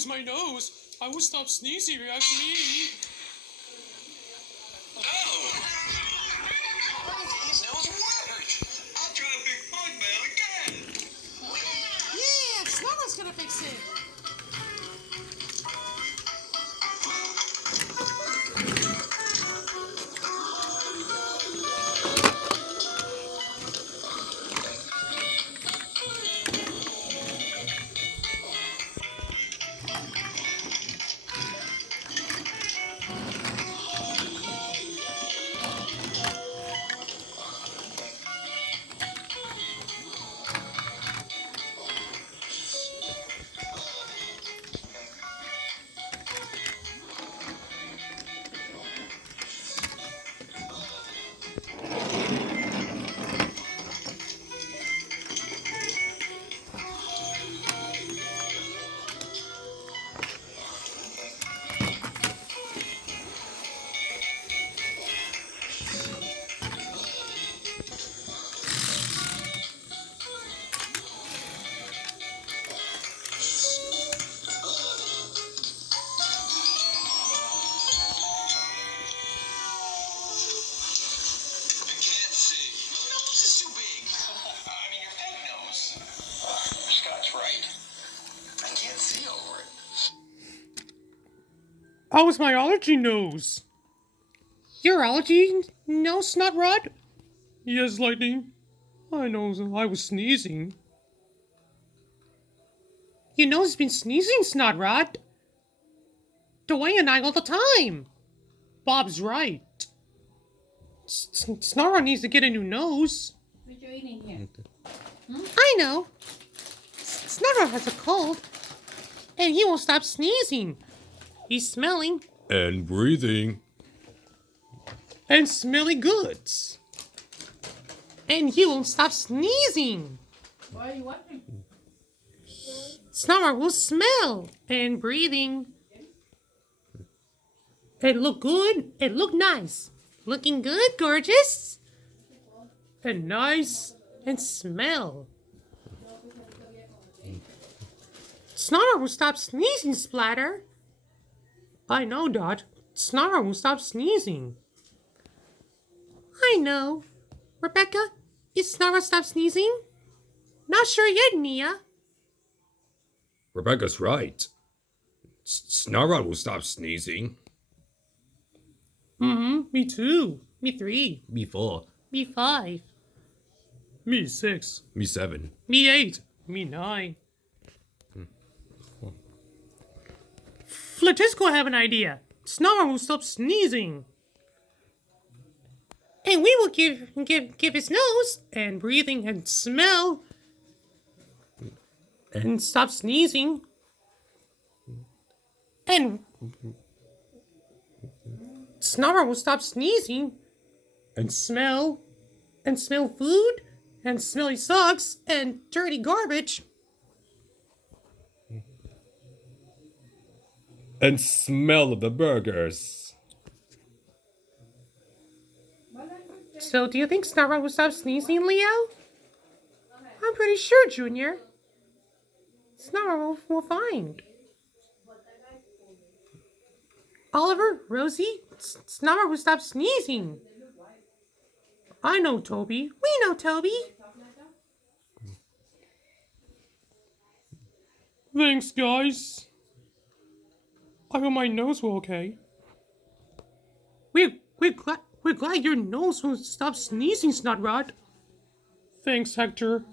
was my nose. I will stop sneezing. That's me. Oh! His nose worked! I'll try a big bug man again! Yeah, Snot's gonna fix it. How was my allergy nose? Your allergy nose, Snot Rod? Yes, Lightning. I know I was sneezing. Your nose has been sneezing, Snot Rod. Dwayne and I all the time. Bob's right. Snot Rod needs to get a new nose. What are you eating here? I know. Snot Rod has a cold. And he won't stop sneezing. He's smelling. And breathing. And smelling goods. And he won't stop sneezing. What are you watching? Snot Rod will smell and breathing. And look good and look nice. Looking good, gorgeous. And nice and smell. Snot Rod will stop sneezing, Splatter. I know, Dot. Snot Rod will stop sneezing. I know. Rebecca, is Snot Rod stop sneezing? Not sure yet, Nia. Rebecca's right. Snot Rod will stop sneezing. Me 2. Me 3. Me 4. Me 5. Me 6. Me 7. Me 8. Me 9. Flatisco have an idea. Snot Rod will stop sneezing. And we will give his nose and breathing and smell and stop sneezing. And Snot Rod will stop sneezing and smell food and smelly socks and dirty garbage. And smell the burgers. So, do you think Snot Rod will stop sneezing, Leo? I'm pretty sure, Junior. Snot Rod will find. Oliver, Rosie, Snot Rod will stop sneezing. I know, Toby. We know, Toby. Thanks, guys. I hope my nose will okay. We're glad your nose will stop sneezing, Snot Rod. Thanks, Hector.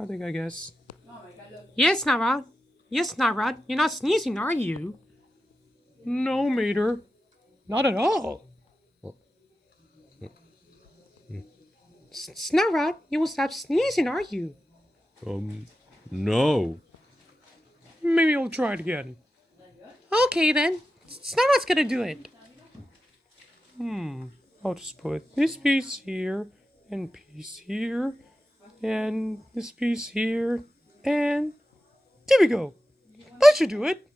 I guess. Yes, Snot Rod. Yes, Snot Rod. You're not sneezing, are you? No, Mater. Not at all. Snot Rod, you will stop sneezing, are you? No. Maybe I'll try it again. Okay, then. Snot Rod's gonna do it. I'll just put this piece here, and piece here, and this piece here, and there we go. That should do it.